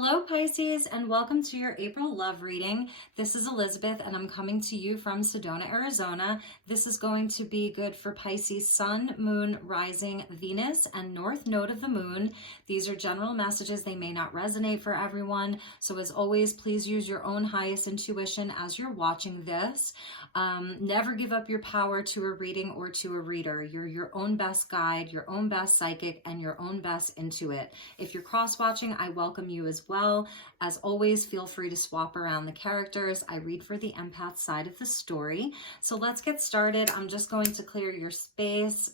Hello Pisces, and welcome to your April love reading. This is Elizabeth and I'm coming to you from Sedona, Arizona. This is going to be good for Pisces Sun, Moon, Rising, Venus, and North Node of the Moon. These are general messages. They may not resonate for everyone. So as always, please use your own highest intuition as you're watching this. Never give up your power to a reading or to a reader. You're your own best guide, your own best psychic, and your own best intuit. If you're cross-watching, I welcome you as well. As always, feel free to swap around the characters. I read for the empath side of the story. So let's get started. I'm just going to clear your space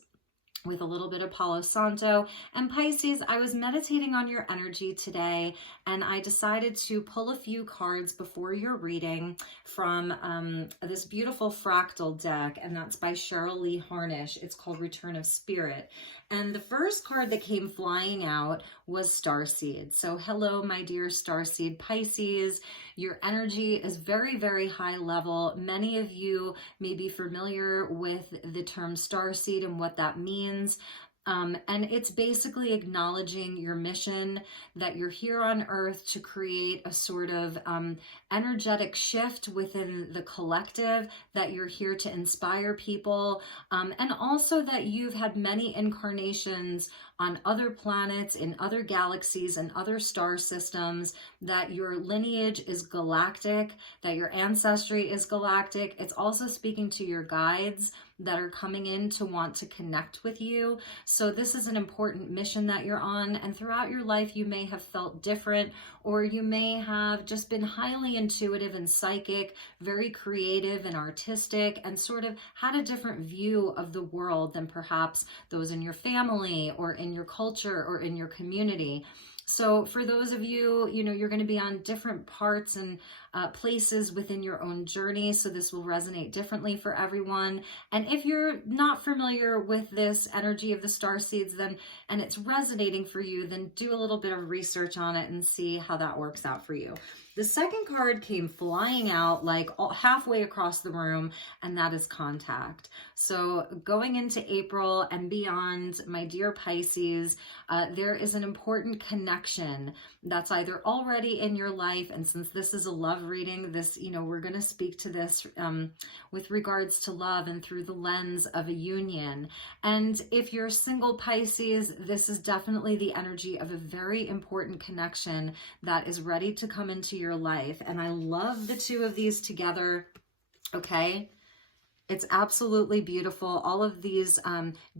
with a little bit of Palo Santo. And Pisces, I was meditating on your energy today, and I decided to pull a few cards before your reading from this beautiful fractal deck, and that's by Cheryl Lee Harnish. It's called Return of Spirit. And the first card that came flying out was Starseed. So hello, my dear Starseed Pisces. Your energy is very, very high level. Many of you may be familiar with the term Starseed and what that means. And it's basically acknowledging your mission, that you're here on Earth to create a sort of energetic shift within the collective, that you're here to inspire people, and also that you've had many incarnations on other planets, in other galaxies, and other star systems, that your lineage is galactic, that your ancestry is galactic. It's also speaking to your guides that are coming in to want to connect with you. So this is an important mission that you're on, and throughout your life you may have felt different, or you may have just been highly intuitive and psychic, very creative and artistic, and sort of had a different view of the world than perhaps those in your family or in your culture or in your community. So for those of you, you're going to be on different parts and places within your own journey. So this will resonate differently for everyone. And if you're not familiar with this energy of the star seeds, and it's resonating for you, then do a little bit of research on it and see how that works out for you. The second card came flying out like halfway across the room, and that is contact. So going into April and beyond, my dear Pisces, there is an important connection that's either already in your life, and since this is a love reading, this, we're going to speak to this with regards to love and through the lens of a union. And if you're single Pisces, this is definitely the energy of a very important connection that is ready to come into your life. And I love the two of these together. Okay. It's absolutely beautiful. All of these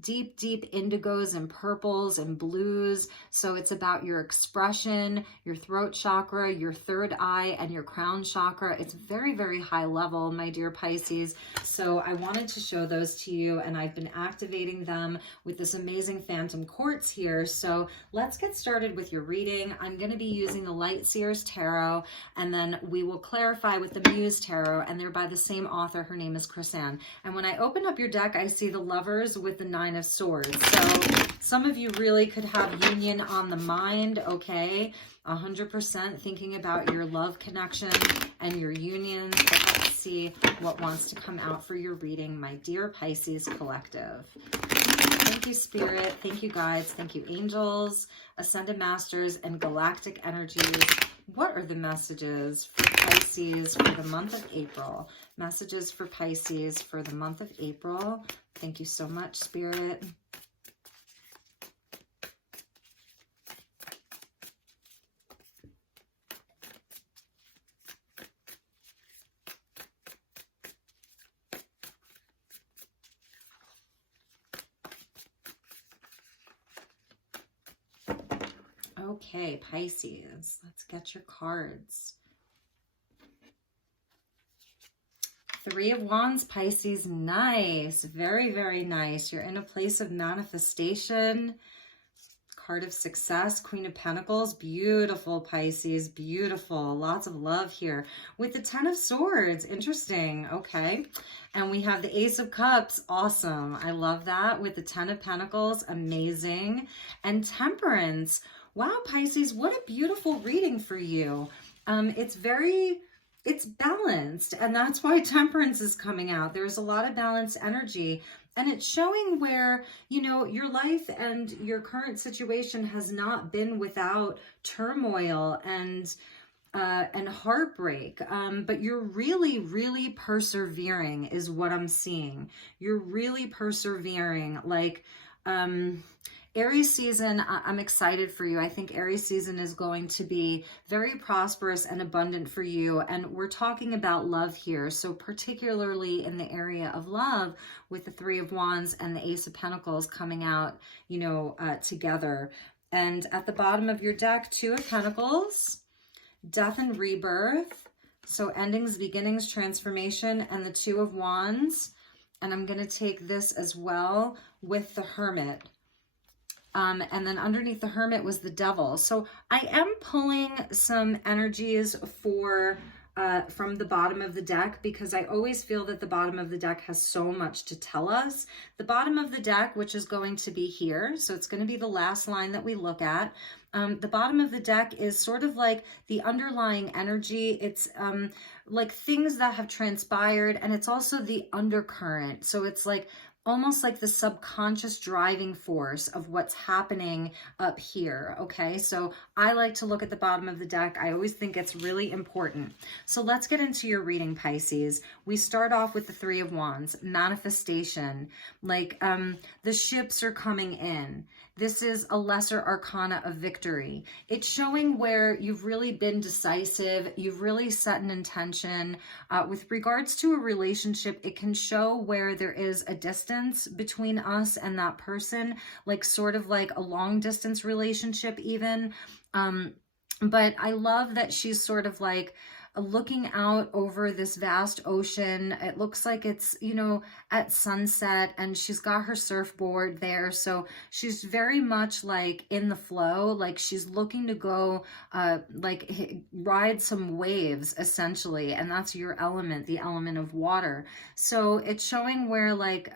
deep, deep indigos and purples and blues. So it's about your expression, your throat chakra, your third eye, and your crown chakra. It's very, very high level, my dear Pisces. So I wanted to show those to you, and I've been activating them with this amazing phantom quartz here. So let's get started with your reading. I'm going to be using the Light Seers Tarot, and then we will clarify with the Muse Tarot, and they're by the same author. Her name is Chrisanne. And when I open up your deck, I see the Lovers with the Nine of Swords. So some of you really could have union on the mind, okay? 100% thinking about your love connection and your union. So let's see what wants to come out for your reading, my dear Pisces collective. Thank you, Spirit. Thank you, guides. Thank you, angels, ascended masters, and galactic energies. What are the messages for Pisces for the month of April? Messages for Pisces for the month of April. Thank you so much, Spirit. Okay, Pisces, let's get your cards. Three of Wands, Pisces, nice. Very, very nice. You're in a place of manifestation. Card of Success, Queen of Pentacles, beautiful, Pisces, beautiful. Lots of love here. With the Ten of Swords, interesting, okay. And we have the Ace of Cups, awesome. I love that. With the Ten of Pentacles, amazing. And Temperance. Wow, Pisces, what a beautiful reading for you. It's balanced, and that's why Temperance is coming out. There's a lot of balanced energy. And it's showing where, you know, your life and your current situation has not been without turmoil and heartbreak. But you're really, really persevering is what I'm seeing. You're really persevering. Like, Aries season, I'm excited for you. I think Aries season is going to be very prosperous and abundant for you. And we're talking about love here. So particularly in the area of love with the Three of Wands and the Ace of Pentacles coming out, you know, together. And at the bottom of your deck, Two of Pentacles, Death and Rebirth. So endings, beginnings, transformation, and the Two of Wands. And I'm going to take this as well with the Hermit. And then underneath the Hermit was the Devil. So I am pulling some energies for from the bottom of the deck, because I always feel that the bottom of the deck has so much to tell us. The bottom of the deck, which is going to be here, so it's going to be the last line that we look at. The bottom of the deck is sort of like the underlying energy. It's like things that have transpired, and it's also the undercurrent. So it's like almost like the subconscious driving force of what's happening up here, okay? So I like to look at the bottom of the deck. I always think it's really important. So let's get into your reading, Pisces. We start off with the Three of Wands, manifestation. Like the ships are coming in. This is a lesser arcana of victory. It's showing where you've really been decisive. You've really set an intention. With regards to a relationship, it can show where there is a distance between us and that person, like sort of like a long distance relationship even. But I love that she's sort of like looking out over this vast ocean. It looks like it's, you know, at sunset, and she's got her surfboard there. So she's very much like in the flow, like she's looking to go like ride some waves essentially. And that's your element, the element of water. So it's showing where like,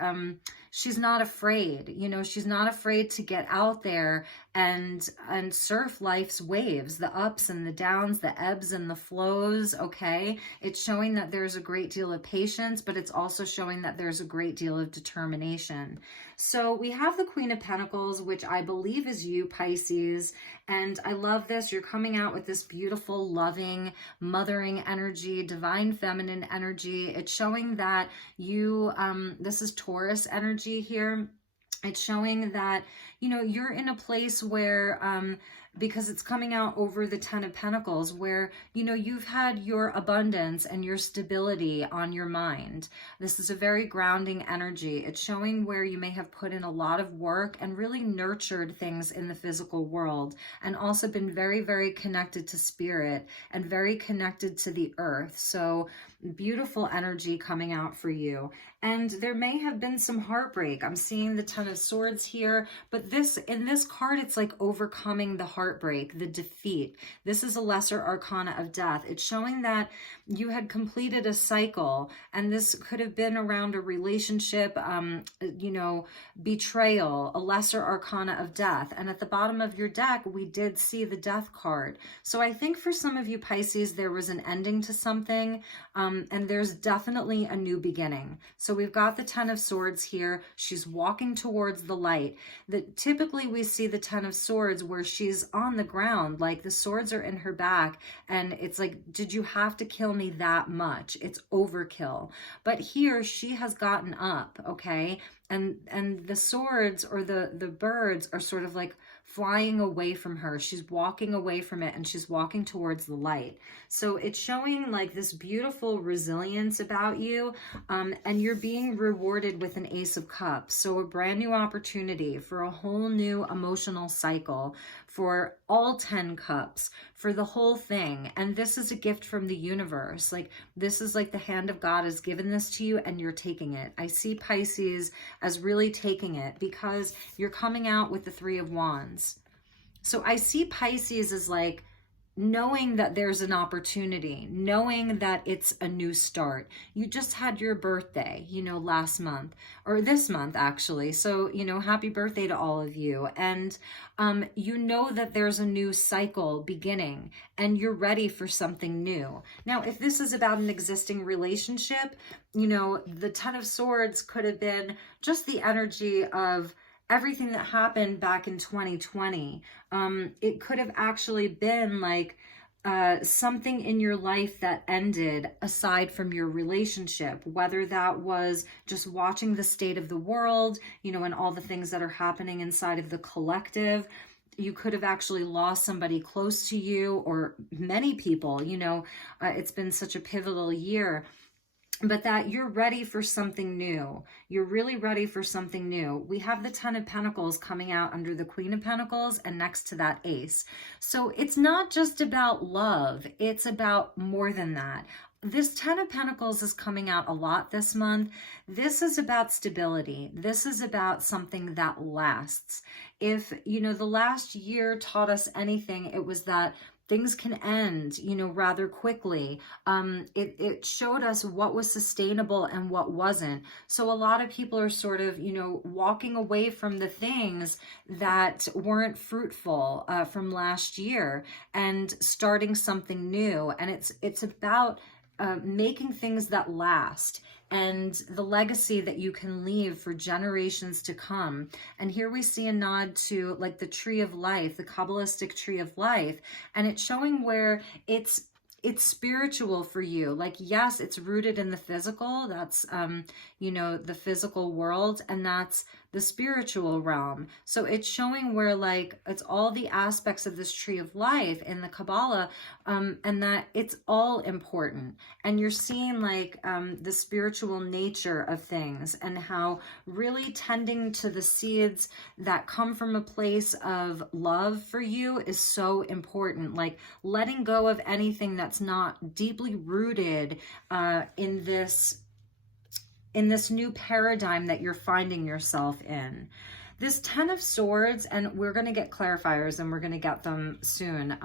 she's not afraid, you know, she's not afraid to get out there and surf life's waves, the ups and the downs, the ebbs and the flows, okay? It's showing that there's a great deal of patience, but it's also showing that there's a great deal of determination. So we have the Queen of Pentacles, which I believe is you, Pisces, and I love this. You're coming out with this beautiful, loving, mothering energy, divine feminine energy. It's showing that you, this is Taurus energy here. It's showing that, you know, you're in a place where, because it's coming out over the Ten of Pentacles, where, you know, you've had your abundance and your stability on your mind. This is a very grounding energy. It's showing where you may have put in a lot of work and really nurtured things in the physical world, and also been very, very connected to spirit and very connected to the earth. So beautiful energy coming out for you. And there may have been some heartbreak. I'm seeing the Ten of Swords here, but in this card, it's like overcoming the heartbreak, the defeat. This is a lesser arcana of death. It's showing that you had completed a cycle, and this could have been around a relationship, you know, betrayal, a lesser arcana of death. And at the bottom of your deck, we did see the Death card. So I think for some of you Pisces, there was an ending to something, and there's definitely a new beginning. So we've got the Ten of Swords here. She's walking towards the light. Typically we see the Ten of Swords where she's on the ground, like the swords are in her back, and it's like, did you have to kill me that much? It's overkill. But here she has gotten up, okay? And the swords, or the birds, are sort of like flying away from her. She's walking away from it, and she's walking towards the light. So it's showing like this beautiful resilience about you, and you're being rewarded with an Ace of Cups. So a brand new opportunity for a whole new emotional cycle, for all 10 cups, for the whole thing. And this is a gift from the universe. Like, this is like the hand of God has given this to you, and you're taking it. I see Pisces as really taking it, because you're coming out with the Three of Wands. So I see Pisces as like knowing that there's an opportunity, knowing that it's a new start. You just had your birthday, last month or this month actually. So, happy birthday to all of you. And you know that there's a new cycle beginning and you're ready for something new. Now, if this is about an existing relationship, the Ten of Swords could have been just the energy of everything that happened back in 2020. It could have actually been like something in your life that ended aside from your relationship, whether that was just watching the state of the world, and all the things that are happening inside of the collective. You could have actually lost somebody close to you, or many people, it's been such a pivotal year. But that you're ready for something new. You're really ready for something new. We have the Ten of Pentacles coming out under the Queen of Pentacles and next to that Ace. So it's not just about love. It's about more than that. This Ten of Pentacles is coming out a lot this month. This is about stability. This is about something that lasts. If, the last year taught us anything, it was that things can end, rather quickly. It showed us what was sustainable and what wasn't. So a lot of people are sort of, walking away from the things that weren't fruitful from last year and starting something new. And it's about making things that last and the legacy that you can leave for generations to come. And here we see a nod to like the tree of life, the Kabbalistic tree of life. And it's showing where it's spiritual for you. Like, yes, it's rooted in the physical. That's, the physical world, and that's the spiritual realm. So it's showing where like, it's all the aspects of this tree of life in the Kabbalah, and that it's all important. And you're seeing like the spiritual nature of things and how really tending to the seeds that come from a place of love for you is so important. Like letting go of anything that's not deeply rooted in this new paradigm that you're finding yourself in. This Ten of Swords, and we're going to get clarifiers and we're going to get them soon.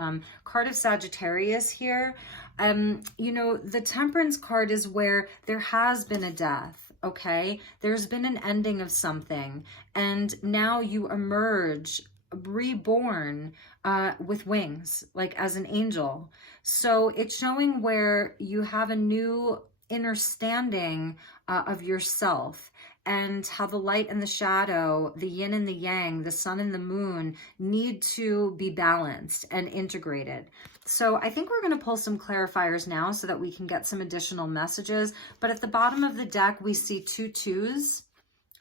Card of Sagittarius here. The Temperance card is where there has been a death, okay? There's been an ending of something, and now you emerge reborn with wings, like as an angel. So it's showing where you have a new understanding of yourself, and how the light and the shadow, the yin and the yang, the sun and the moon need to be balanced and integrated. So I think we're going to pull some clarifiers now so that we can get some additional messages. But at the bottom of the deck, we see 2 2s.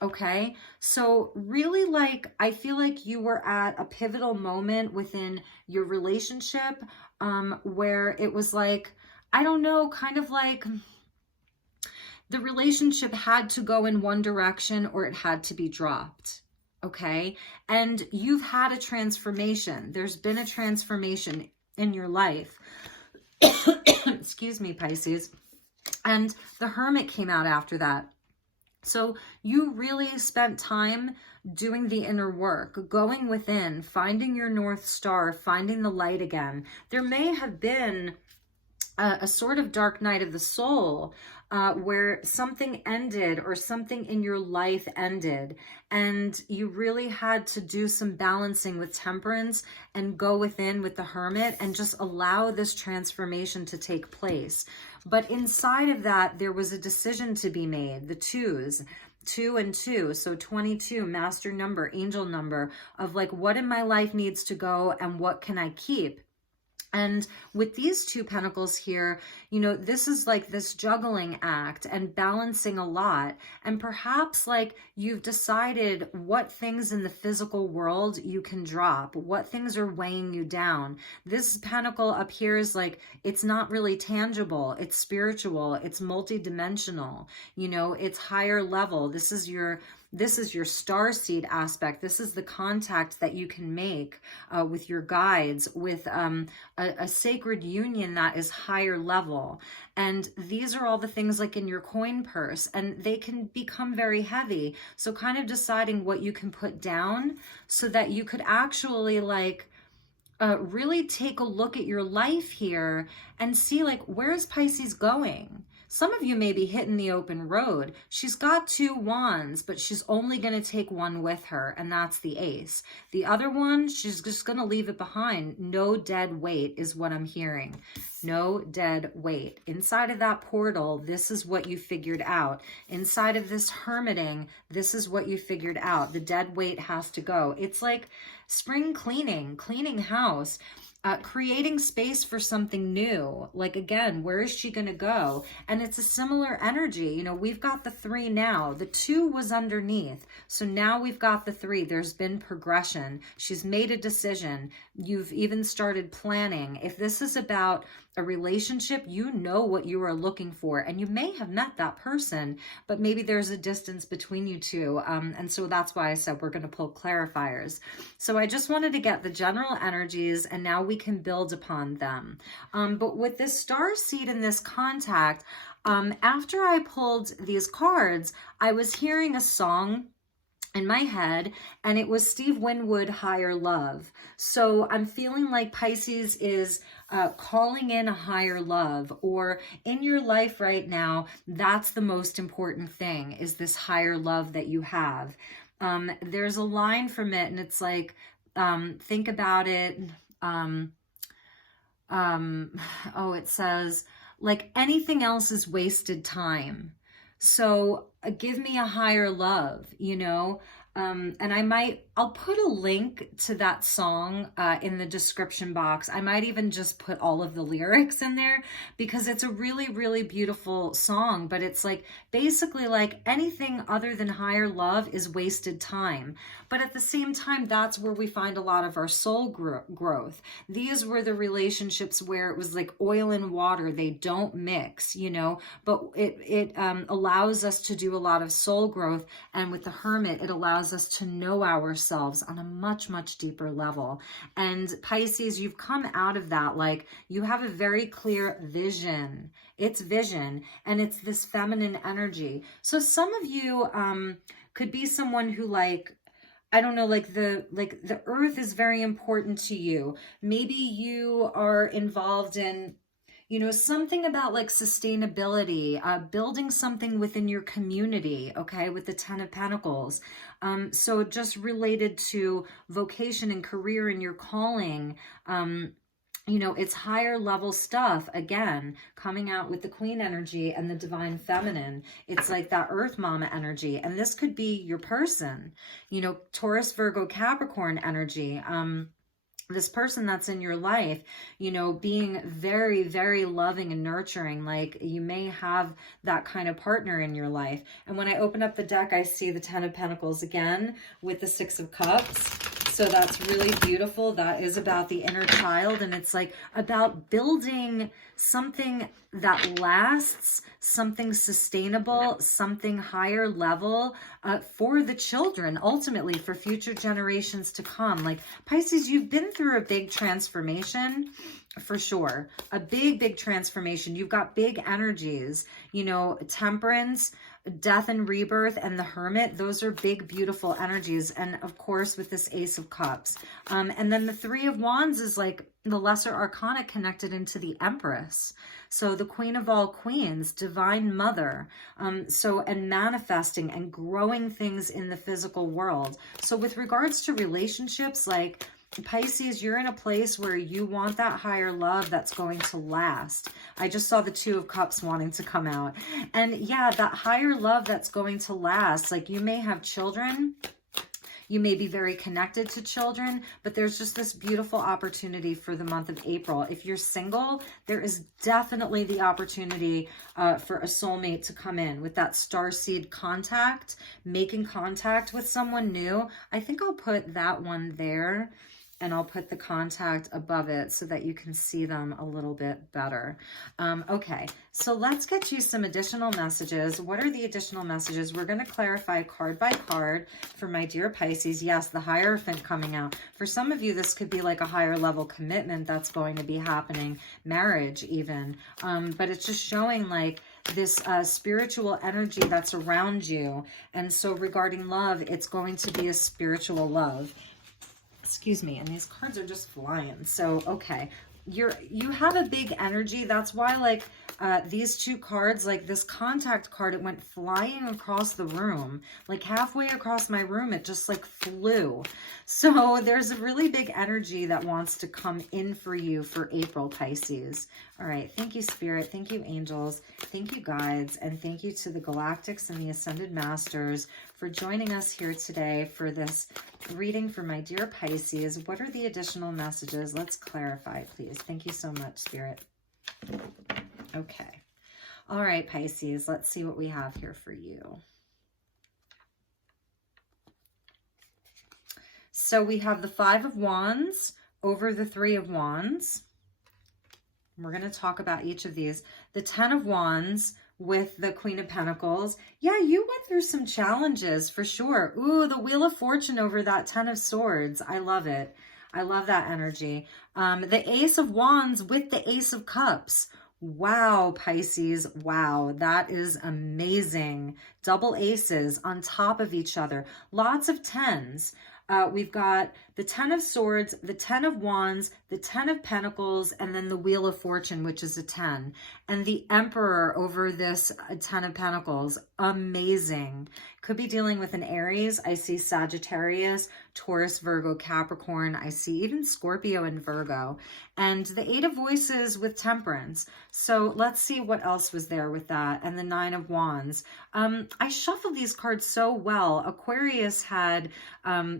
Okay, so really like, I feel like you were at a pivotal moment within your relationship where it was like, I don't know, kind of like the relationship had to go in one direction or it had to be dropped. Okay, and you've had a transformation. There's been a transformation in your life. Excuse me, Pisces. And the Hermit came out after that. So you really spent time doing the inner work, going within, finding your North Star, finding the light again. There may have been a sort of dark night of the soul where something ended or something in your life ended, and you really had to do some balancing with Temperance and go within with the Hermit and just allow this transformation to take place. But inside of that, there was a decision to be made, the 2s. 2 and 2, so 22, master number, angel number, of like what in my life needs to go and what can I keep. And with these 2 pentacles here, this is like this juggling act and balancing a lot. And perhaps like you've decided what things in the physical world you can drop, what things are weighing you down. This pentacle up here is like, it's not really tangible. It's spiritual. It's multidimensional. It's higher level. This is your starseed aspect. This is the contact that you can make with your guides, with a sacred union that is higher level. And these are all the things like in your coin purse, and they can become very heavy. So kind of deciding what you can put down so that you could actually like really take a look at your life here and see, like, where's Pisces going? Some of you may be hitting the open road. She's got 2 wands, but she's only going to take one with her, and that's the ace. The other one, she's just going to leave it behind. No dead weight is what I'm hearing. No dead weight. Inside of that portal, this is what you figured out. Inside of this hermiting, this is what you figured out. The dead weight has to go. It's like spring cleaning, cleaning house. Creating space for something new. Like, again, where is she going to go? And it's a similar energy. You know, we've got the 3 now. The 2 was underneath. So now we've got the 3. There's been progression. She's made a decision. You've even started planning. If this is about a relationship, you know what you are looking for, and you may have met that person, but maybe there's a distance between you two. And so that's why I said we're going to pull clarifiers. So I just wanted to get the general energies, and now we can build upon them. But with this star seed and this contact, after I pulled these cards, I was hearing a song in my head, and it was Steve Winwood, Higher Love. So I'm feeling like Pisces is calling in a higher love, or in your life right now, that's the most important thing, is this higher love that you have. There's a line from it, and it's like, think about it. It says, like, anything else is wasted time. So give me a higher love, you know? And I'll put a link to that song in the description box. I might even just put all of the lyrics in there, because it's a really, really beautiful song. But it's like, basically like, anything other than higher love is wasted time. But at the same time, that's where we find a lot of our soul growth. These were the relationships where it was like oil and water. They don't mix, you know, but it allows us to do a lot of soul growth. And with the Hermit, it allows us to know ourselves on a much, much deeper level. And Pisces, you've come out of that, like, you have a very clear vision. It's vision, and it's this feminine energy. So some of you could be someone who, like, I don't know, like the earth is very important to you. Maybe you are involved in, you know, something about like sustainability, building something within your community, okay, with the 10 of Pentacles. So just related to vocation and career and your calling, you know, it's higher level stuff, again, coming out with the Queen energy and the Divine Feminine. It's like that Earth Mama energy. And this could be your person, you know, Taurus, Virgo, Capricorn energy. This person that's in your life, you know, being very, very loving and nurturing. Like, you may have that kind of partner in your life. And when I open up the deck, I see the 10 of Pentacles again with the 6 of Cups. So that's really beautiful. That is about the inner child, and it's like about building something that lasts, something sustainable, something higher level for the children, ultimately for future generations to come. Like, Pisces, you've been through a big transformation, for sure. A big, big transformation. You've got big energies, you know, Temperance, Death and Rebirth, and the Hermit. Those are big, beautiful energies. And of course, with this Ace of Cups. And then the 3 of Wands is like the Lesser Arcana connected into the Empress. So the Queen of all Queens, Divine Mother. And manifesting and growing things in the physical world. So with regards to relationships, like, Pisces, you're in a place where you want that higher love that's going to last. I just saw the 2 of Cups wanting to come out. And yeah, that higher love that's going to last. Like, you may have children. You may be very connected to children, but there's just this beautiful opportunity for the month of April. If you're single, there is definitely the opportunity for a soulmate to come in with that starseed contact, making contact with someone new. I think I'll put that one there, and I'll put the contact above it so that you can see them a little bit better. Okay, so let's get you some additional messages. What are the additional messages? We're going to clarify card by card for my dear Pisces. Yes, the Hierophant coming out. For some of you, this could be like a higher level commitment that's going to be happening, marriage even. But it's just showing like this spiritual energy that's around you. And so regarding love, it's going to be a spiritual love. excuse me, and these cards are just flying. So, okay. You have a big energy. That's why, like, these two cards, like this contact card, it went flying across the room, like halfway across my room. It just like flew. So there's a really big energy that wants to come in for you for April, Pisces. All right. Thank you, Spirit. Thank you, angels. Thank you, guides. And thank you to the Galactics and the Ascended Masters for joining us here today for this reading for my dear Pisces. What are the additional messages? Let's clarify, please. Thank you so much, Spirit. Okay. All right, Pisces, let's see what we have here for you. So we have the Five of Wands over the Three of Wands. We're going to talk about each of these. The Ten of Wands with the Queen of Pentacles. Yeah, you went through some challenges for sure. Ooh, the Wheel of Fortune over that Ten of Swords. I love it. I love that energy. The Ace of Wands with the Ace of Cups. Wow, Pisces. Wow, that is amazing. Double aces on top of each other. Lots of tens. We've got the Ten of Swords, the Ten of Wands, the Ten of Pentacles, and then the Wheel of Fortune, which is a 10. And the Emperor over this Ten of Pentacles. Amazing. Could be dealing with an Aries. I see Sagittarius, Taurus, Virgo, Capricorn. I see even Scorpio and Virgo. And the Eight of Voices with Temperance. So let's see what else was there with that. And the Nine of Wands. I shuffled these cards so well. Aquarius had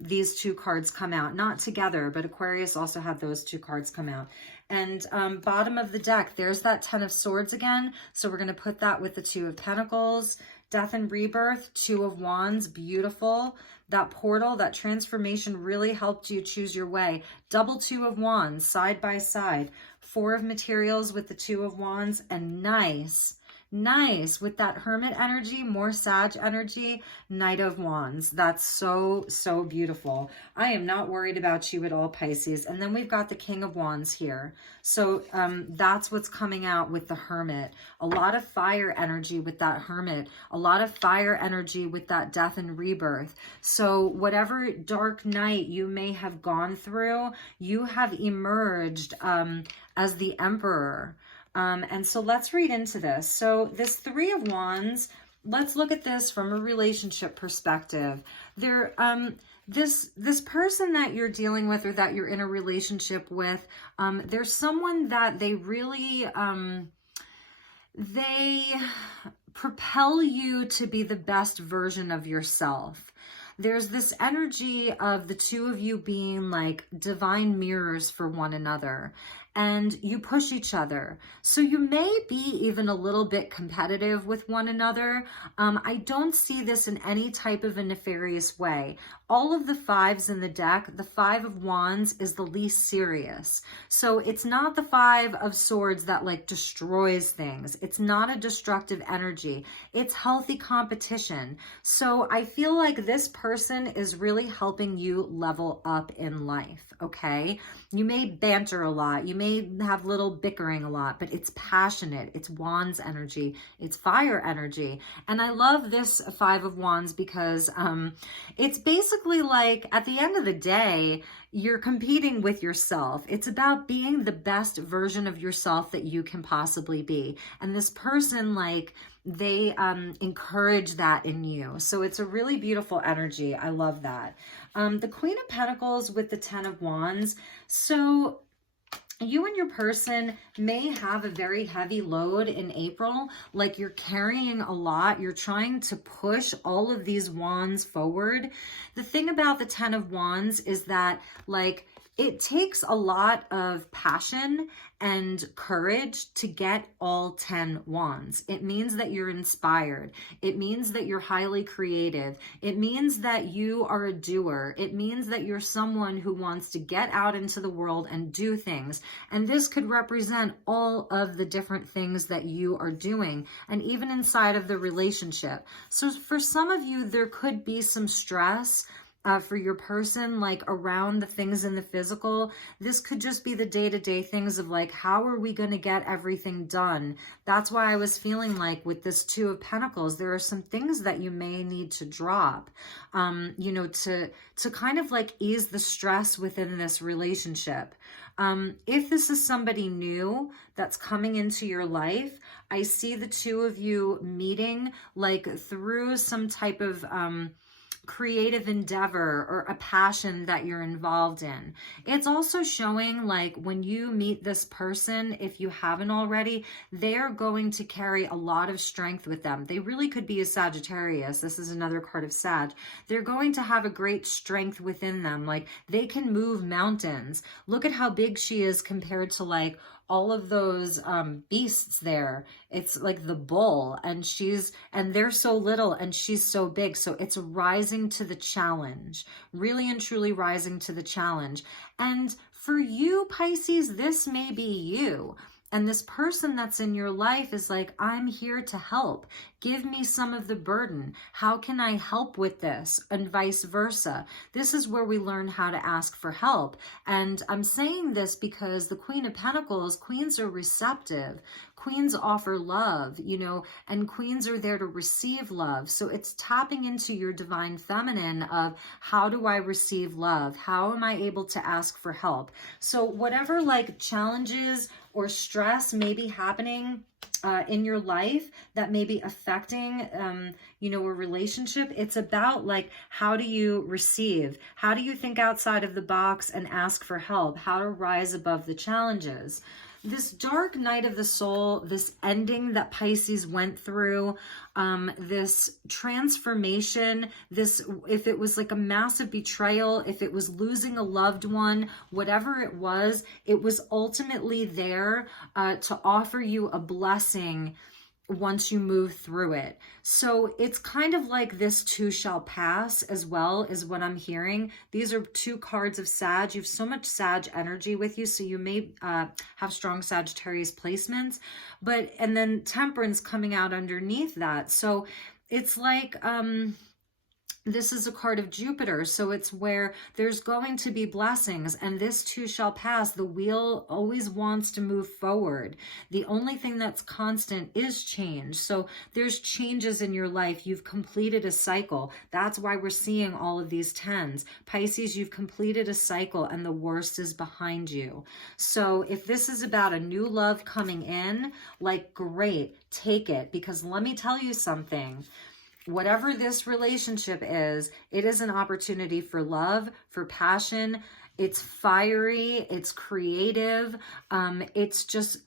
these two cards come out. Not together, but Aquarius also had those two cards come out. And bottom of the deck, there's that Ten of Swords again. So we're going to put that with the Two of Pentacles. Death and Rebirth, Two of Wands, beautiful. That portal, that transformation really helped you choose your way. Double Two of Wands, side by side. Four of Materials with the Two of Wands, and nice with that Hermit energy, more Sag energy, Knight of Wands. That's so, so beautiful. I am not worried about you at all, Pisces. And then we've got the King of Wands here. So that's what's coming out with the Hermit. A lot of fire energy with that Hermit. A lot of fire energy with that Death and Rebirth. So whatever dark night you may have gone through, you have emerged as the Emperor. And so let's read into this. So this Three of Wands, let's look at this from a relationship perspective. This person that you're dealing with or that you're in a relationship with, there's someone that they really, they propel you to be the best version of yourself. There's this energy of the two of you being like divine mirrors for one another. And you push each other. So you may be even a little bit competitive with one another. I don't see this in any type of a nefarious way. All of the fives in the deck, the Five of Wands is the least serious. So it's not the Five of Swords that like destroys things. It's not a destructive energy. It's healthy competition. So I feel like this person is really helping you level up in life, okay? You may banter a lot. You may have little bickering a lot, but it's passionate. It's Wands energy. It's fire energy. And I love this Five of Wands because it's basically like at the end of the day, you're competing with yourself. It's about being the best version of yourself that you can possibly be. And this person, like, they encourage that in you. So it's a really beautiful energy. I love that. The Queen of Pentacles with the Ten of Wands. So you and your person may have a very heavy load in April, like you're carrying a lot. You're trying to push all of these wands forward. The thing about the Ten of Wands is that, like, it takes a lot of passion and courage to get all 10 wands. It means that you're inspired. It means that you're highly creative. It means that you are a doer. It means that you're someone who wants to get out into the world and do things. And this could represent all of the different things that you are doing, and even inside of the relationship. So for some of you, there could be some stress for your person, like around the things in the physical. This could just be the day-to-day things of like, how are we going to get everything done? That's why I was feeling like with this Two of Pentacles, there are some things that you may need to drop, you know, to kind of like ease the stress within this relationship. If this is somebody new that's coming into your life, I see the two of you meeting like through some type of creative endeavor or a passion that you're involved in. It's also showing like when you meet this person, if you haven't already, they're going to carry a lot of strength with them. They really could be a Sagittarius. This is another card of Sag. They're going to have a great strength within them. Like they can move mountains. Look at how big she is compared to like all of those beasts there. It's like the bull, and they're so little and she's so big. So it's rising to the challenge, really and truly rising to the challenge. And for you, Pisces, this may be you. And this person that's in your life is like, I'm here to help. Give me some of the burden. How can I help with this? And vice versa. This is where we learn how to ask for help. And I'm saying this because the Queen of Pentacles, queens are receptive. Queens offer love, you know, and queens are there to receive love. So it's tapping into your divine feminine of how do I receive love? How am I able to ask for help? So whatever like challenges or stress may be happening in your life that may be affecting, you know, a relationship, it's about like, how do you receive? How do you think outside of the box and ask for help? How to rise above the challenges? This dark night of the soul, this ending that Pisces went through, this transformation, this, if it was like a massive betrayal, if it was losing a loved one, whatever it was ultimately there to offer you a blessing once you move through it. So it's kind of like this too shall pass as well, is what I'm hearing. These are two cards of Sag. You have so much Sag energy with you, so you may have strong Sagittarius placements, and then Temperance coming out underneath that. So it's like, this is a card of Jupiter, so it's where there's going to be blessings, and this too shall pass. The wheel always wants to move forward. The only thing that's constant is change. So there's changes in your life. You've completed a cycle. That's why we're seeing all of these tens. Pisces, you've completed a cycle and the worst is behind you. So if this is about a new love coming in, like great, take it, because let me tell you something. Whatever this relationship is, it is an opportunity for love, for passion. It's fiery, it's creative, it's just,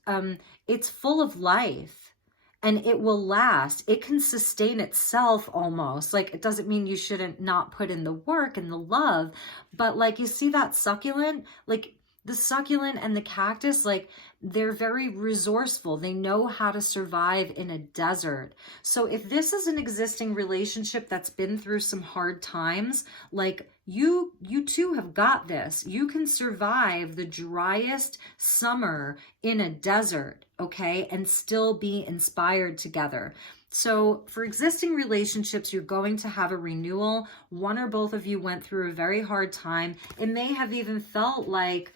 it's full of life, and it will last. It can sustain itself almost. Like, it doesn't mean you shouldn't not put in the work and the love, but like, you see that succulent, like the succulent and the cactus, like they're very resourceful. They know how to survive in a desert. So if this is an existing relationship that's been through some hard times, like you too have got this. You can survive the driest summer in a desert, okay, and still be inspired together. So for existing relationships, you're going to have a renewal. One or both of you went through a very hard time. It may have even felt like,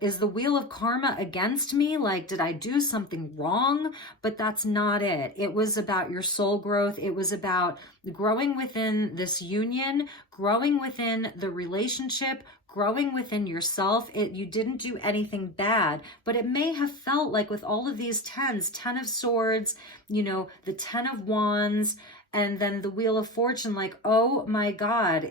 is the wheel of karma against me? Like, did I do something wrong? But that's not it. It was about your soul growth. It was about growing within this union, growing within the relationship, growing within yourself. You didn't do anything bad, but it may have felt like with all of these tens, 10 of swords, you know, the 10 of wands, and then the Wheel of Fortune, like, oh my God,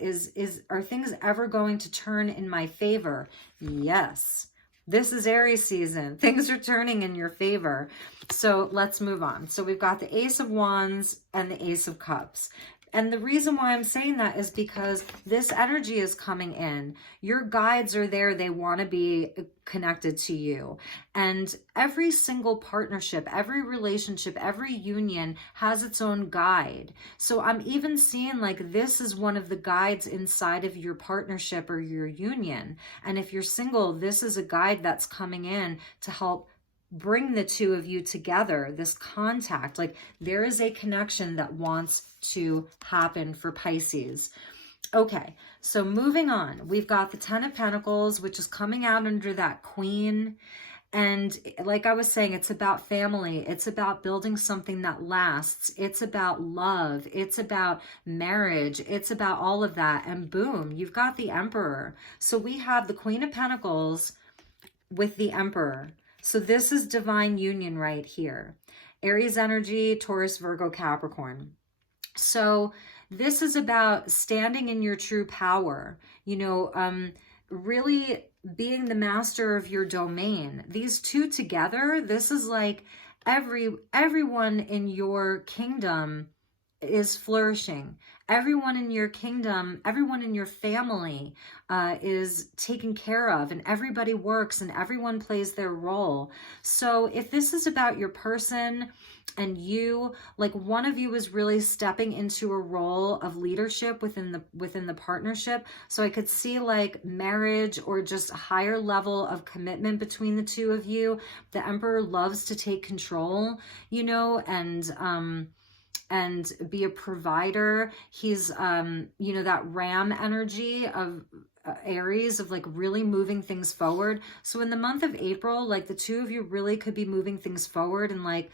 are things ever going to turn in my favor? Yes. This is Aries season. Things are turning in your favor. So let's move on. So we've got the Ace of Wands and the Ace of Cups. And the reason why I'm saying that is because this energy is coming in. Your guides are there. They want to be connected to you. And every single partnership, every relationship, every union has its own guide. So I'm even seeing like this is one of the guides inside of your partnership or your union. And if you're single, this is a guide that's coming in to help bring the two of you together, this contact. Like there is a connection that wants to happen for Pisces. Okay, so moving on, we've got the Ten of Pentacles, which is coming out under that Queen. And like I was saying, it's about family. It's about building something that lasts. It's about love. It's about marriage. It's about all of that. And boom, you've got the Emperor. So we have the Queen of Pentacles with the Emperor. So this is divine union right here. Aries energy, Taurus, Virgo, Capricorn. So this is about standing in your true power, you know, really being the master of your domain. These two together, this is like everyone in your kingdom is flourishing. Everyone in your kingdom, everyone in your family is taken care of, and everybody works and everyone plays their role. So if this is about your person and you, like one of you is really stepping into a role of leadership within the partnership. So I could see like marriage or just a higher level of commitment between the two of you. The Emperor loves to take control, you know, and be a provider. He's, you know, that ram energy of Aries, of like really moving things forward. So in the month of April, like the two of you really could be moving things forward and like,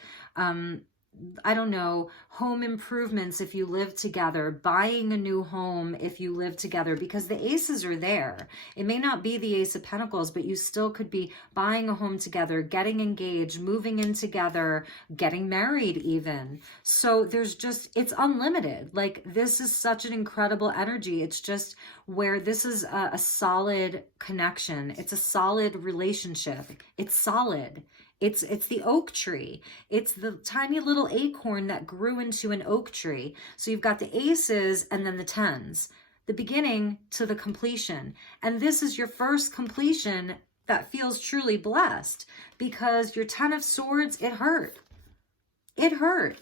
I don't know, home improvements if you live together, buying a new home if you live together, because the aces are there. It may not be the Ace of Pentacles, but you still could be buying a home together, getting engaged, moving in together, getting married even. So there's just, it's unlimited. Like this is such an incredible energy. It's just where this is a solid connection. It's a solid relationship. It's solid. It's the oak tree. It's the tiny little acorn that grew into an oak tree. So you've got the aces and then the tens, the beginning to the completion. And this is your first completion that feels truly blessed, because your 10 of swords, it hurt. It hurt.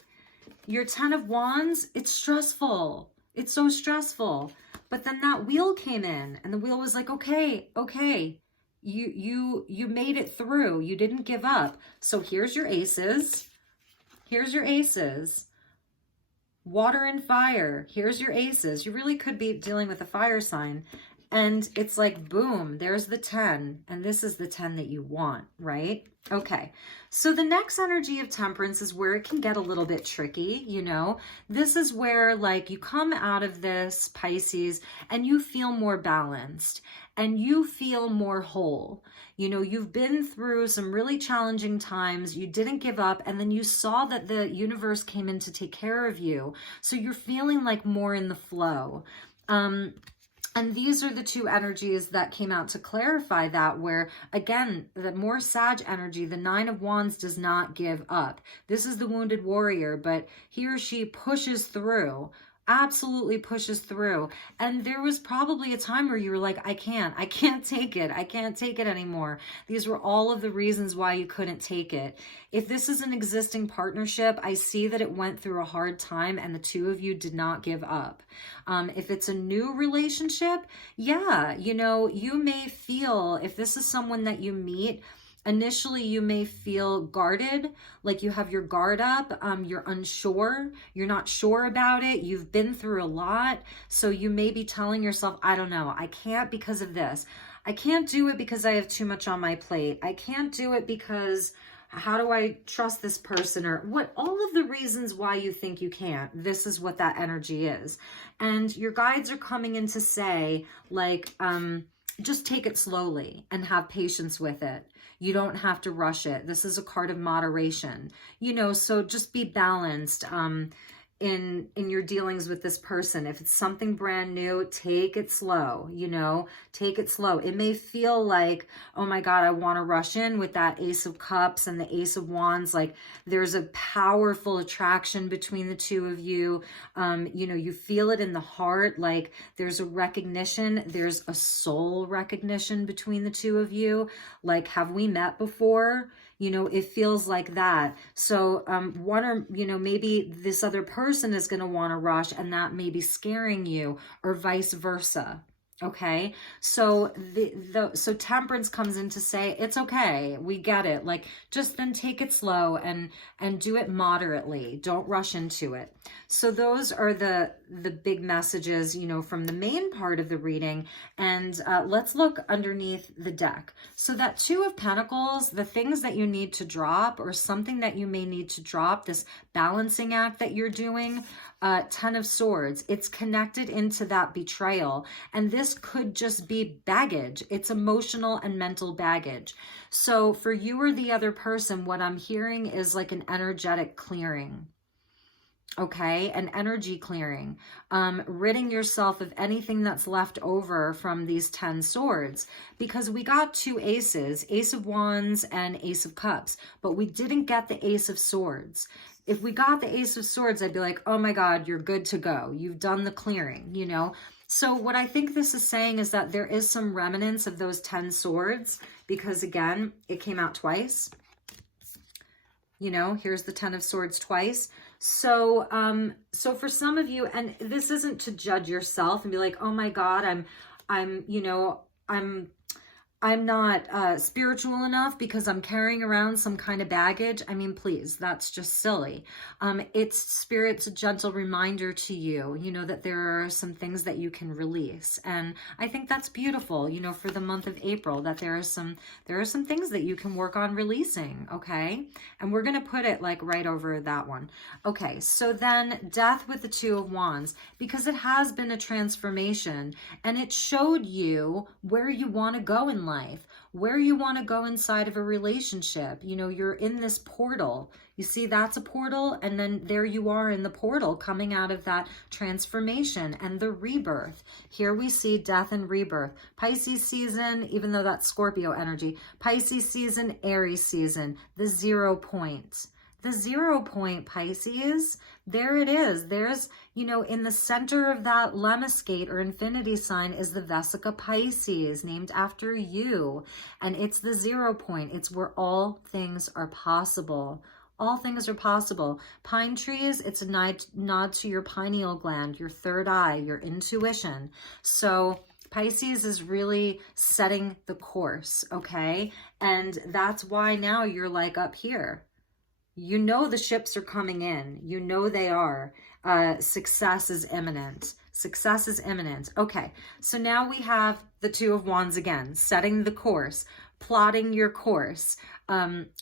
Your 10 of wands, it's stressful. It's so stressful. But then that wheel came in and the wheel was like, okay, you made it through. You didn't give up. So here's your aces. Here's your aces. Water and fire. Here's your aces. You really could be dealing with a fire sign. And it's like, boom, there's the 10. And this is the 10 that you want, right? Okay. So the next energy of temperance is where it can get a little bit tricky, you know? This is where like you come out of this, Pisces, and you feel more balanced and you feel more whole. You know, you've been through some really challenging times. You didn't give up. And then you saw that the universe came in to take care of you. So you're feeling like more in the flow. And these are the two energies that came out to clarify that, where, again, the more Sag energy, the 9 of Wands does not give up. This is the wounded warrior, but he or she pushes through, absolutely pushes through. And there was probably a time where you were like, I can't take it. I can't take it anymore. These were all of the reasons why you couldn't take it. If this is an existing partnership, I see that it went through a hard time and the two of you did not give up. If it's a new relationship, yeah, you know, you may feel, if this is someone that you meet, initially, you may feel guarded, like you have your guard up, you're unsure, you're not sure about it, you've been through a lot, so you may be telling yourself, I don't know, I can't because of this. I can't do it because I have too much on my plate. I can't do it because how do I trust this person, or what, all of the reasons why you think you can't. This is what that energy is. And your guides are coming in to say, like, just take it slowly and have patience with it. You don't have to rush it. This is a card of moderation, you know, so just be balanced in your dealings with this person. If it's something brand new, take it slow, you know, take it slow. It may feel like, oh my God, I want to rush in with that Ace of Cups and the Ace of Wands. Like there's a powerful attraction between the two of you. You know, you feel it in the heart. Like there's a recognition, there's a soul recognition between the two of you. Like, have we met before? You know, it feels like that. So one, or, you know, maybe this other person is going to want to rush and that may be scaring you, or vice versa. Okay, so so temperance comes in to say it's okay, we get it, like just then take it slow and do it moderately, don't rush into it. So those are the big messages, you know, from the main part of the reading. And let's look underneath the deck. So that Two of Pentacles, the things that you need to drop, or something that you may need to drop, this balancing act that you're doing. Ten of Swords, it's connected into that betrayal. And this could just be baggage. It's emotional and mental baggage. So for you or the other person, what I'm hearing is like an energetic clearing. Okay, an energy clearing, ridding yourself of anything that's left over from these 10 swords, because we got two aces, Ace of Wands and Ace of Cups, but we didn't get the Ace of Swords. If we got the Ace of Swords, I'd be like, oh my God, you're good to go. You've done the clearing, you know? So what I think this is saying is that there is some remnants of those 10 swords, because again, it came out twice. You know, here's the 10 of Swords twice. So, so for some of you, and this isn't to judge yourself and be like, oh my God, you know, I'm not spiritual enough because I'm carrying around some kind of baggage. I mean, please, that's just silly. It's Spirit's gentle reminder to you, you know, that there are some things that you can release. And I think that's beautiful, you know, for the month of April, that there are some things that you can work on releasing, okay? And we're going to put it like right over that one. Okay, so then Death with the Two of Wands, because it has been a transformation and it showed you where you want to go in life, where you want to go inside of a relationship. You know, you're in this portal. You see, that's a portal, and then there you are in the portal coming out of that transformation and the rebirth. Here we see death and rebirth. Pisces season, even though that's Scorpio energy, Pisces season, Aries season, the 0 point. The 0 point, Pisces, there it is. There's, you know, in the center of that lemniscate or infinity sign is the Vesica Pisces, named after you. And it's the 0 point. It's where all things are possible. All things are possible. Pine trees, it's a nod to your pineal gland, your third eye, your intuition. So Pisces is really setting the course, okay? And that's why now you're like up here. You know the ships are coming in. You know they are. Success is imminent. Success is imminent. Okay, so now we have the Two of Wands again, setting the course, plotting your course,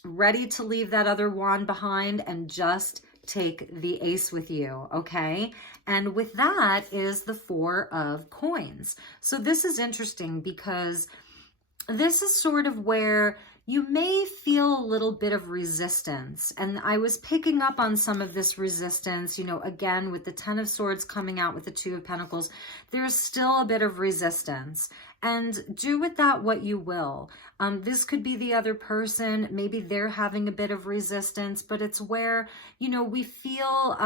ready to leave that other wand behind and just take the ace with you, okay? And with that is the Four of Coins. So this is interesting because this is sort of where you may feel a little bit of resistance. And I was picking up on some of this resistance, you know, again, with the 10 of Swords coming out with the 2 of Pentacles, there's still a bit of resistance. And do with that what you will. This could be the other person. Maybe they're having a bit of resistance, but it's where, you know, we feel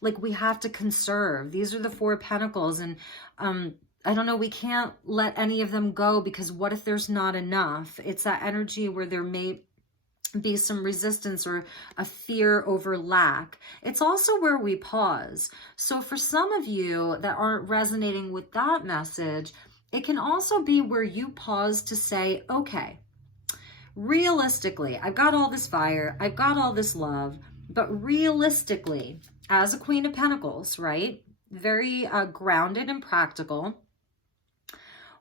like we have to conserve. These are the 4 of Pentacles. And I don't know, we can't let any of them go because what if there's not enough? It's that energy where there may be some resistance or a fear over lack. It's also where we pause. So for some of you that aren't resonating with that message, it can also be where you pause to say, okay, realistically, I've got all this fire, I've got all this love, but realistically, as a Queen of Pentacles, right? Very grounded and practical.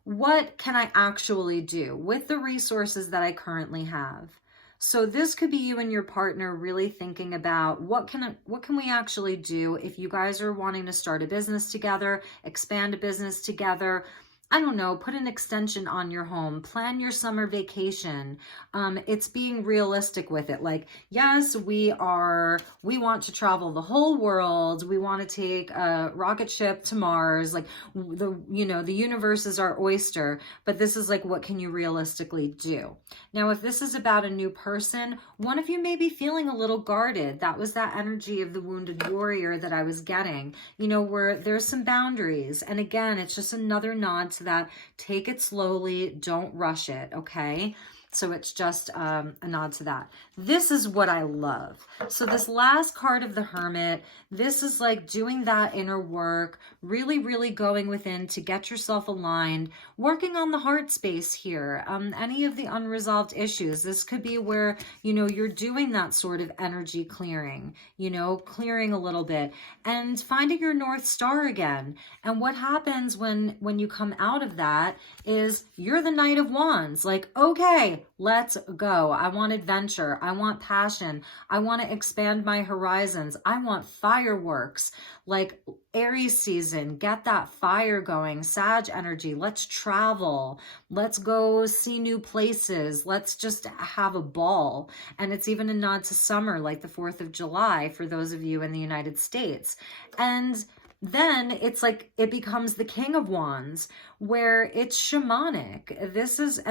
What can I actually do with the resources that I currently have? So this could be you and your partner really thinking about what can we actually do if you guys are wanting to start a business together, expand a business together. I don't know, put an extension on your home, plan your summer vacation. It's being realistic with it. Like, yes, we want to travel the whole world. We want to take a rocket ship to Mars. Like the universe is our oyster, but this is like, what can you realistically do? Now, if this is about a new person, one of you may be feeling a little guarded. That was that energy of the wounded warrior that I was getting, you know, where there's some boundaries. And again, it's just another nod to that. Take it slowly. Don't rush it. Okay. So it's just a nod to that. This is what I love. So this last card of the Hermit, this is like doing that inner work, really, really going within to get yourself aligned, working on the heart space here. Any of the unresolved issues. This could be where, you know, you're doing that sort of energy clearing, you know, clearing a little bit and finding your North Star again. And what happens when you come out of that is you're the Knight of Wands. Like, okay, let's go. I want adventure. I want passion. I want to expand my horizons. I want fireworks. Like Aries season, get that fire going. Sag energy. Let's travel. Let's go see new places. Let's just have a ball. And it's even a nod to summer, like the 4th of July for those of you in the United States. And then it's like it becomes the King of Wands, where it's shamanic. This is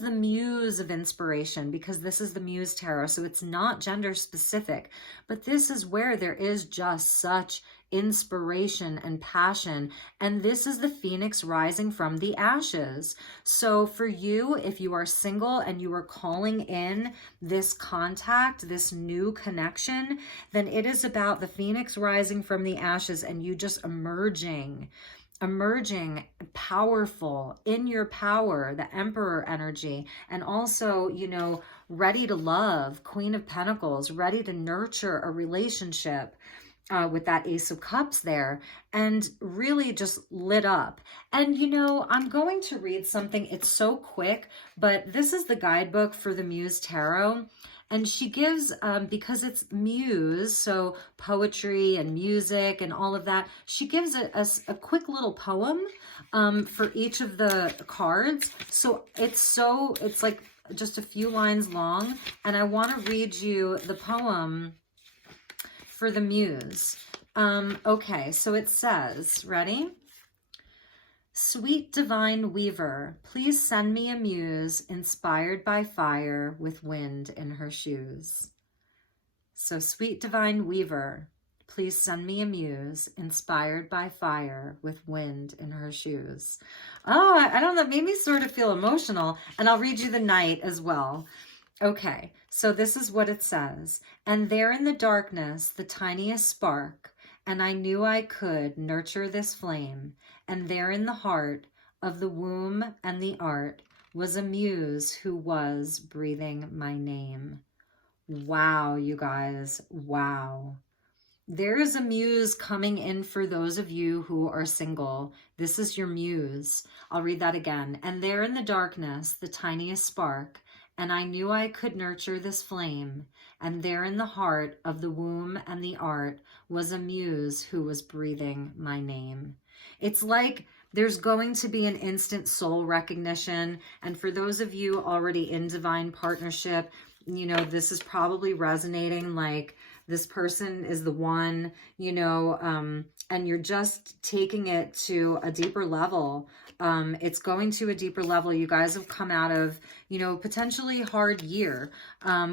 the muse of inspiration, because this is the Muse Tarot, so it's not gender specific, but this is where there is just such inspiration and passion, and this is the phoenix rising from the ashes. So for you, if you are single and you are calling in this contact, this new connection, then it is about the phoenix rising from the ashes and you just emerging powerful, in your power, the Emperor energy, and also, you know, ready to love, Queen of Pentacles, ready to nurture a relationship, with that Ace of Cups there, and really just lit up. And, you know, I'm going to read something. It's so quick, but this is the guidebook for the Muse Tarot. And she gives, because it's muse, so poetry and music and all of that, she gives a quick little poem for each of the cards. So it's like just a few lines long. And I want to read you the poem for the muse. Okay, so it says, ready? Sweet divine weaver, please send me a muse inspired by fire with wind in her shoes. So sweet divine weaver, please send me a muse inspired by fire with wind in her shoes. Oh, I don't know, it made me sort of feel emotional. And I'll read you the night as well. Okay, so this is what it says. And there in the darkness, the tiniest spark, and I knew I could nurture this flame. And there in the heart of the womb and the art was a muse who was breathing my name. Wow, you guys, wow. There is a muse coming in for those of you who are single. This is your muse. I'll read that again. And there in the darkness, the tiniest spark, and I knew I could nurture this flame. And there in the heart of the womb and the art was a muse who was breathing my name. It's like there's going to be an instant soul recognition. And for those of you already in divine partnership, you know, this is probably resonating, like this person is the one, you know, and you're just taking it to a deeper level. It's going to a deeper level. You guys have come out of, you know, potentially hard year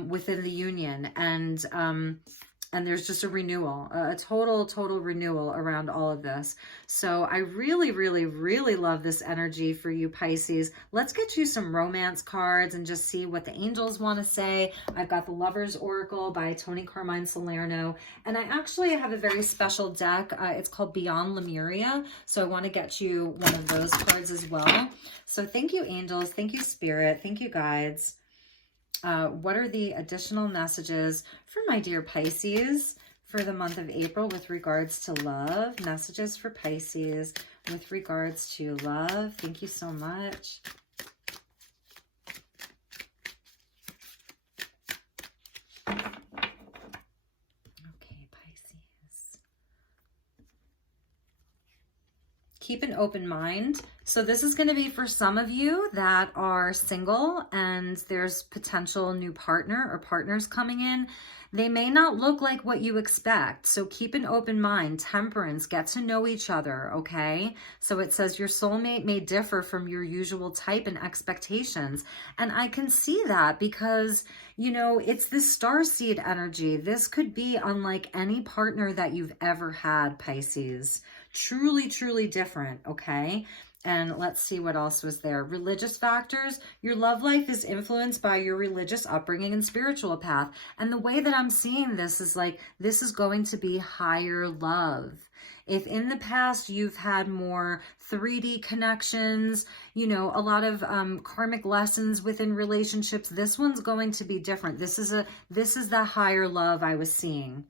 within the union, and there's just a renewal, a total renewal around all of this. So I really, really, really love this energy for you, Pisces. Let's get you some romance cards and just see what the angels want to say. I've got the Lover's Oracle by Tony Carmine Salerno. And I actually have a very special deck. It's called Beyond Lemuria. So I want to get you one of those cards as well. So thank you, angels. Thank you, Spirit. Thank you, guides. What are the additional messages for my dear Pisces for the month of April with regards to love? Messages for Pisces with regards to love. Thank you so much. Okay, Pisces. Keep an open mind. So this is going to be for some of you that are single and there's potential new partner or partners coming in. They may not look like what you expect. So keep an open mind. Temperance, get to know each other, okay? So it says your soulmate may differ from your usual type and expectations. And I can see that because, you know, it's this starseed energy. This could be unlike any partner that you've ever had, Pisces. Truly, truly different, okay? And let's see what else was there. Religious factors. Your love life is influenced by your religious upbringing and spiritual path. And the way that I'm seeing this is like, this is going to be higher love. If in the past you've had more 3D connections, you know, a lot of karmic lessons within relationships, this one's going to be different. This is the higher love I was seeing.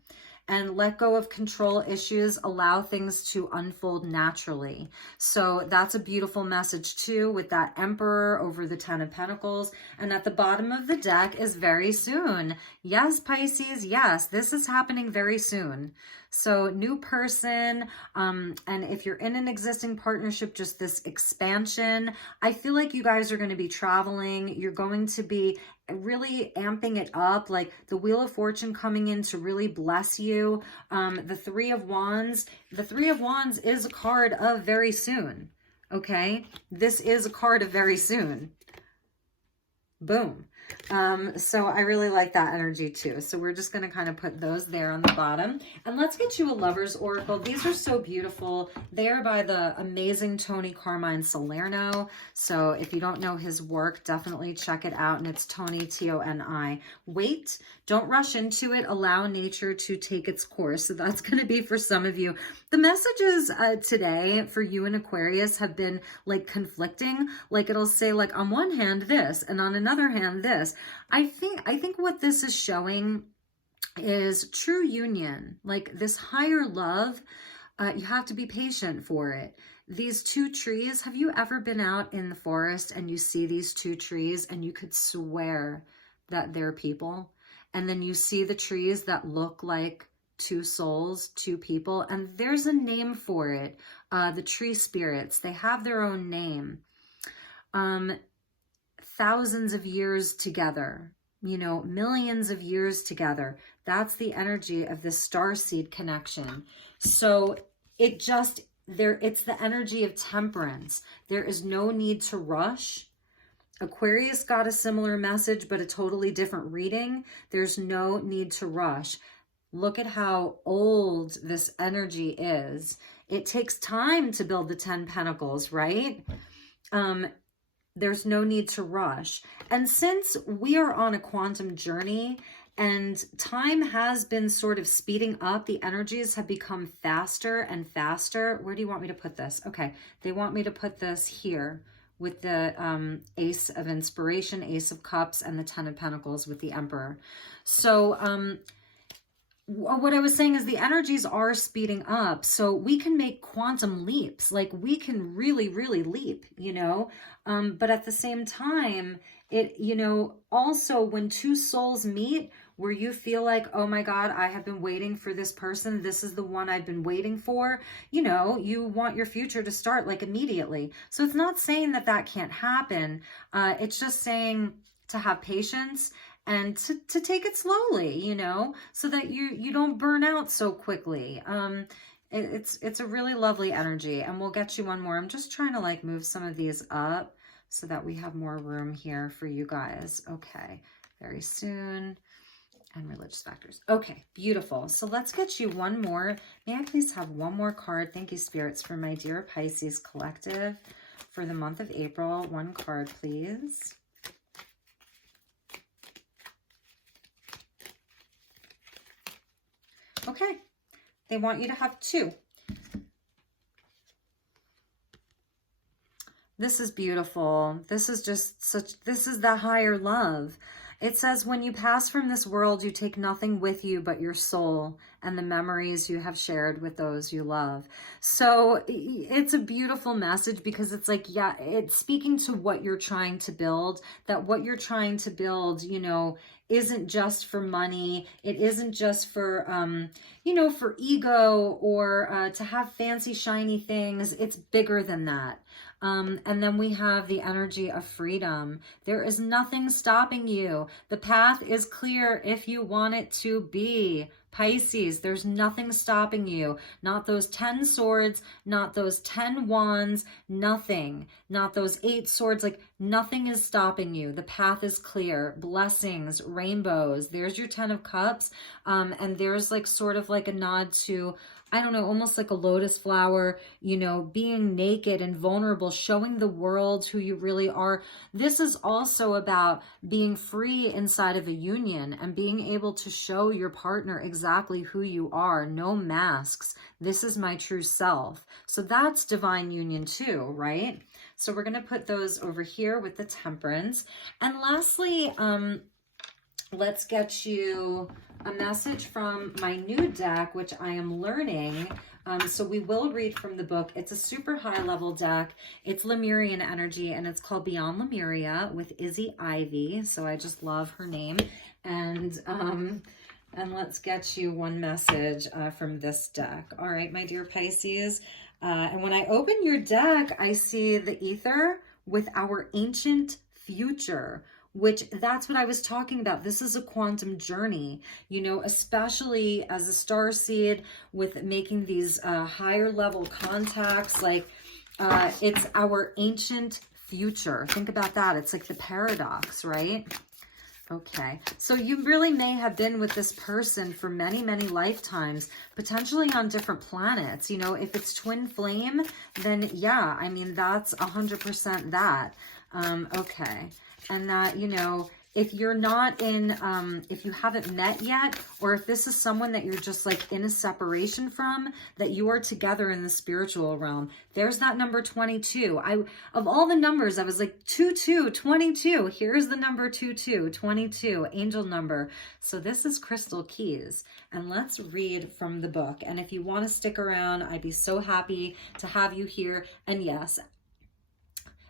And let go of control issues, allow things to unfold naturally. So that's a beautiful message too, with that Emperor over the 10 of Pentacles. And at the bottom of the deck is very soon. Yes, Pisces, yes, this is happening very soon. So new person, and if you're in an existing partnership, just this expansion. I feel like you guys are going to be traveling. You're going to be really amping it up, like the Wheel of Fortune coming in to really bless you. The Three of Wands is a card of very soon. Okay, this is a card of very soon. Boom. So I really like that energy too. So we're just going to kind of put those there on the bottom. And let's get you a Lover's Oracle. These are so beautiful. They are by the amazing Tony Carmine Salerno. So if you don't know his work, definitely check it out. And it's Tony, T-O-N-I. Wait, don't rush into it. Allow nature to take its course. So that's going to be for some of you. The messages today for you in Aquarius have been like conflicting. Like it'll say like on one hand this and on another hand this. I think what this is showing is true union, like this higher love. You have to be patient for it. These two trees, have you ever been out in the forest and you see these two trees and you could swear that they're people? And then you see the trees that look like two souls, two people, and there's a name for it. The tree spirits, they have their own name. Thousands of years together, you know, millions of years together. That's the energy of this starseed connection. So it's the energy of temperance. There is no need to rush. Aquarius got a similar message, but a totally different reading. There's no need to rush. Look at how old this energy is. It takes time to build the 10 Pentacles, right? There's no need to rush. And since we are on a quantum journey and time has been sort of speeding up, the energies have become faster and faster. Where do you want me to put this? Okay, they want me to put this here with the Ace of Inspiration, Ace of Cups, and the 10 of Pentacles with the Emperor. So what I was saying is the energies are speeding up, so we can make quantum leaps. Like we can really, really leap, you know, but at the same time, it, you know, also when two souls meet where you feel like, oh my God, I have been waiting for this person. This is the one I've been waiting for. You know, you want your future to start like immediately. So it's not saying that that can't happen. It's just saying to have patience and to take it slowly, you know, so that you don't burn out so quickly. It's a really lovely energy, and we'll get you one more. I'm just trying to like move some of these up so that we have more room here for you guys. Okay, very soon. And religious factors. Okay, beautiful. So let's get you one more. May I please have one more card? Thank you, spirits, for my dear Pisces collective for the month of April. One card, please. Okay, they want you to have two. This is beautiful. This is just this is the higher love. It says, when you pass from this world, you take nothing with you but your soul and the memories you have shared with those you love. So it's a beautiful message because it's like, yeah, it's speaking to what you're trying to build, that what you're trying to build, you know, isn't just for money. It isn't just for, you know, for ego or to have fancy, shiny things. It's bigger than that. And then we have the energy of freedom. There is nothing stopping you. The path is clear if you want it to be. Pisces, there's nothing stopping you. Not those 10 swords, not those 10 wands, nothing. Not those 8 swords, like nothing is stopping you. The path is clear. Blessings, rainbows. There's your 10 of cups. And there's like sort of like a nod to, I don't know, almost like a lotus flower, you know, being naked and vulnerable, showing the world who you really are. This is also about being free inside of a union and being able to show your partner exactly who you are. No masks. This is my true self. So that's divine union too, right? So we're going to put those over here with the Temperance. And lastly, let's get you a message from my new deck, which I am learning. So we will read from the book. It's a super high level deck. It's Lemurian energy, and it's called Beyond Lemuria with Izzy Ivy. So I just love her name. And let's get you one message from this deck. All right, my dear Pisces. And when I open your deck, I see the ether with our ancient future, which that's what I was talking about. This is a quantum journey, you know, especially as a starseed with making these higher level contacts. Like it's our ancient future. Think about that. It's like the paradox, right? Okay, so you really may have been with this person for many, many lifetimes, potentially on different planets. You know, if it's twin flame, then yeah, I mean, that's 100% that. Okay. And that, you know, if you're not in, if you haven't met yet, or if this is someone that you're just like in a separation from, that you are together in the spiritual realm, there's that number 22. Of all the numbers, I was like 22, 22. Here's the number 22, 22, angel number. So this is Crystal Keys. And let's read from the book. And if you want to stick around, I'd be so happy to have you here. And yes,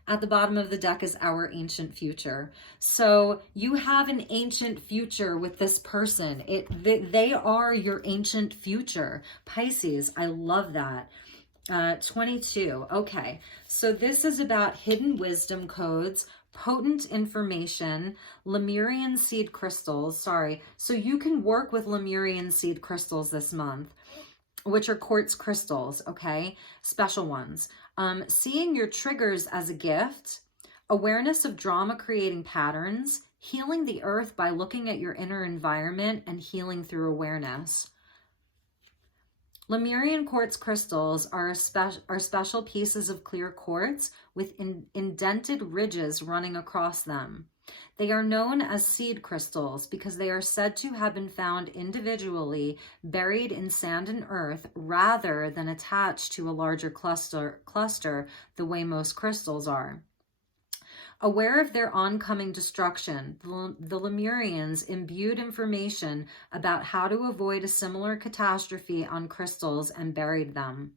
at the bottom of the deck is our ancient future. So you have an ancient future with this person. They are your ancient future. Pisces, I love that. 22. Okay, so this is about hidden wisdom codes, potent information, Lemurian seed crystals. Sorry. So you can work with Lemurian seed crystals this month, which are quartz crystals, okay? Special ones. Seeing your triggers as a gift, awareness of drama creating patterns, healing the earth by looking at your inner environment and healing through awareness. Lemurian quartz crystals are special pieces of clear quartz with indented ridges running across them. They are known as seed crystals because they are said to have been found individually buried in sand and earth rather than attached to a larger cluster the way most crystals are. Aware of their oncoming destruction, the Lemurians imbued information about how to avoid a similar catastrophe on crystals and buried them.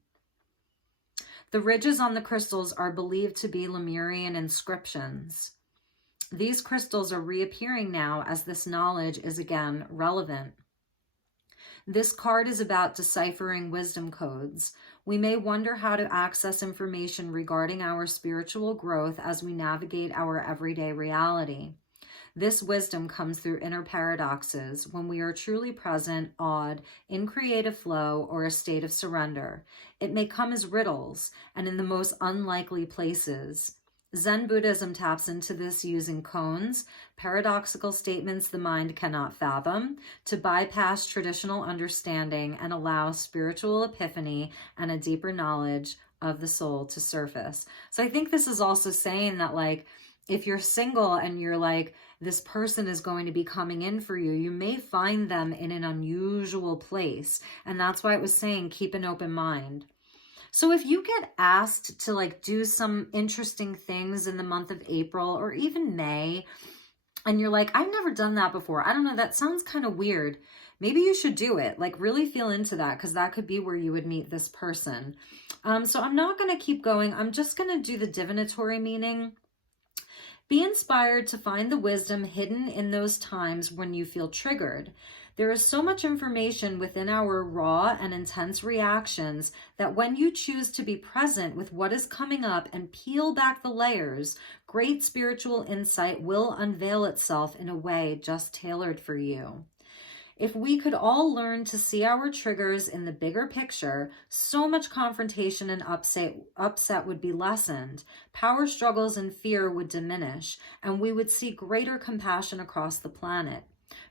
The ridges on the crystals are believed to be Lemurian inscriptions. These crystals are reappearing now as this knowledge is again relevant. This card is about deciphering wisdom codes. We may wonder how to access information regarding our spiritual growth as we navigate our everyday reality. This wisdom comes through inner paradoxes when we are truly present, awed, in creative flow, or a state of surrender. It may come as riddles and in the most unlikely places. Zen Buddhism taps into this using koans, paradoxical statements the mind cannot fathom, to bypass traditional understanding and allow spiritual epiphany and a deeper knowledge of the soul to surface. So I think this is also saying that, like, if you're single and you're like, this person is going to be coming in for you, you may find them in an unusual place. And that's why it was saying, keep an open mind. So if you get asked to like do some interesting things in the month of April or even May, and you're like, I've never done that before. I don't know, that sounds kind of weird. Maybe you should do it. Like really feel into that, because that could be where you would meet this person. So I'm not going to keep going. I'm just going to do the divinatory meaning. Be inspired to find the wisdom hidden in those times when you feel triggered. There is so much information within our raw and intense reactions that when you choose to be present with what is coming up and peel back the layers, great spiritual insight will unveil itself in a way just tailored for you. If we could all learn to see our triggers in the bigger picture, so much confrontation and upset would be lessened. Power struggles and fear would diminish, and we would see greater compassion across the planet.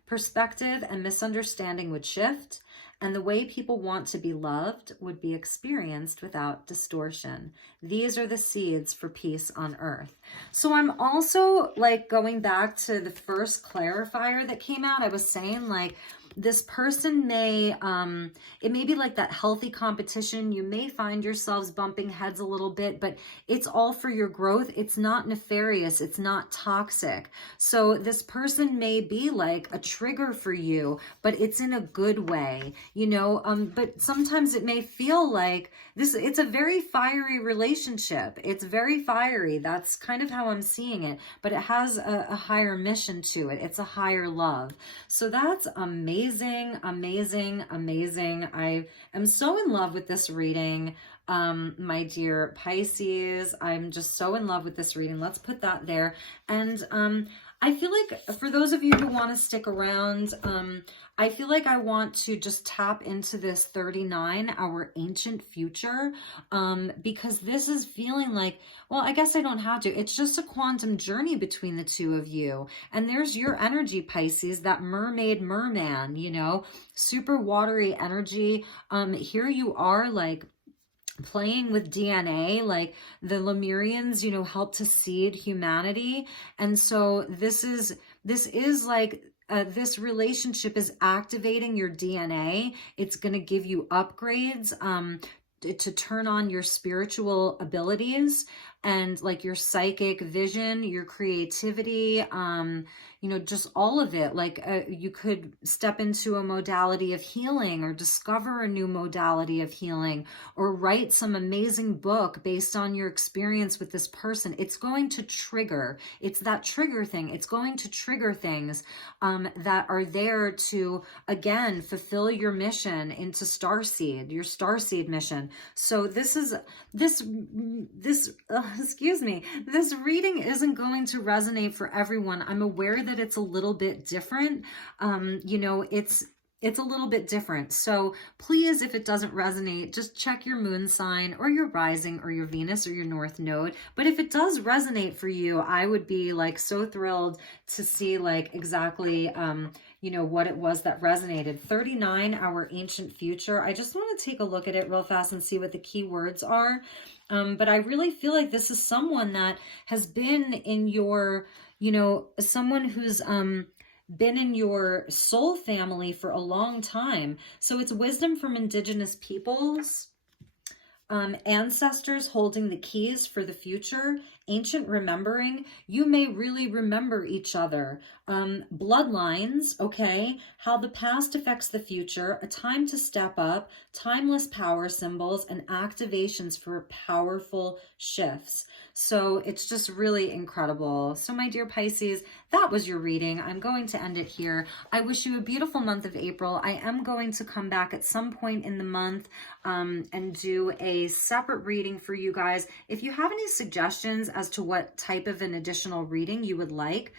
Perspective and misunderstanding would shift, and the way people want to be loved would be experienced without distortion. These are the seeds for peace on earth. So I'm also like going back to the first clarifier that came out. I was saying like, this person may, it may be like that healthy competition. You may find yourselves bumping heads a little bit, but it's all for your growth. It's not nefarious. It's not toxic. So this person may be like a trigger for you, but it's in a good way, you know, but sometimes it may feel like it's a very fiery relationship. It's very fiery. That's kind of how I'm seeing it, but it has a higher mission to it. It's a higher love. So that's amazing. Amazing. I am so in love with this reading, my dear Pisces. I'm just so in love with this reading. Let's put that there. And I feel like for those of you who want to stick around, I feel like I want to just tap into this 39, our ancient future, because this is feeling like, well, I guess I don't have to. It's just a quantum journey between the two of you. And there's your energy, Pisces, that mermaid, merman, you know, super watery energy. Here you are like playing with DNA, like the Lemurians, you know, helped to seed humanity. And so this is like, this relationship is activating your DNA. It's going to give you upgrades, to turn on your spiritual abilities and like your psychic vision, your creativity, you know, just all of it. Like you could step into a modality of healing or discover a new modality of healing or write some amazing book based on your experience with this person. It's going to trigger. It's that trigger thing. It's going to trigger things that are there to, again, fulfill your mission into Starseed, your Starseed mission. So this reading isn't going to resonate for everyone. I'm aware that it's a little bit different. You know, it's a little bit different. So please, if it doesn't resonate, just check your moon sign or your rising or your Venus or your North Node. But if it does resonate for you, I would be like so thrilled to see like exactly, you know, what it was that resonated. 39, our ancient future. I just want to take a look at it real fast and see what the key words are. But I really feel like this is someone that has been in your, you know, someone who's been in your soul family for a long time. So it's wisdom from indigenous peoples, ancestors holding the keys for the future, ancient remembering. You may really remember each other. Bloodlines, okay, how the past affects the future, a time to step up, timeless power symbols, and activations for powerful shifts. So it's just really incredible. So my dear Pisces, that was your reading. I'm going to end it here. I wish you a beautiful month of April. I am going to come back at some point in the month and do a separate reading for you guys. If you have any suggestions as to what type of an additional reading you would like,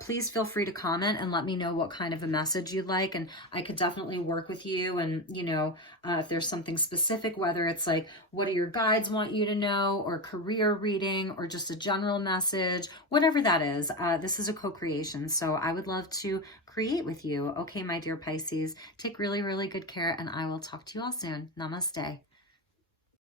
please feel free to comment and let me know what kind of a message you'd like, and I could definitely work with you. And you know, if there's something specific, whether it's like what do your guides want you to know, or career reading, or just a general message, whatever that is, this is a co-creation, so I would love to create with you. Okay, my dear Pisces, take really, really good care, and I will talk to you all soon. Namaste.